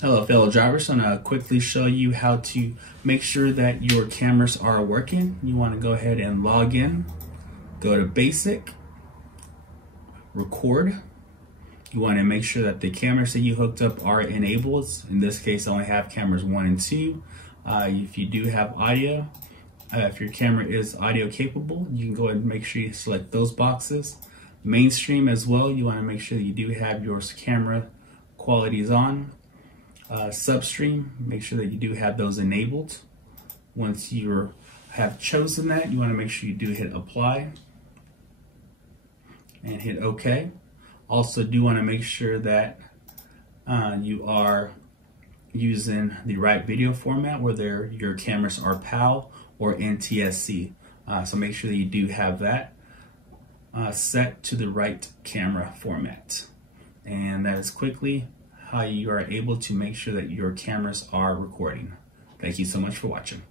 Hello fellow drivers, I'm going to quickly show you how to make sure that your cameras are working. You want to go ahead and log in, go to basic, record. You want to make sure that the cameras that you hooked up are enabled. In this case I only have cameras 1 and 2. If you do have audio, if your camera is audio capable, you can go ahead and make sure you select those boxes. Mainstream as well, you want to make sure that you do have your camera qualities on. Substream, make sure that you do have those enabled. Once you have chosen that, you want to make sure you do hit apply and hit OK. Also do want to make sure that you are using the right video format, whether your cameras are PAL or NTSC. So make sure that you do have that set to the right camera format. And that is quickly how you are able to make sure that your cameras are recording. Thank you so much for watching.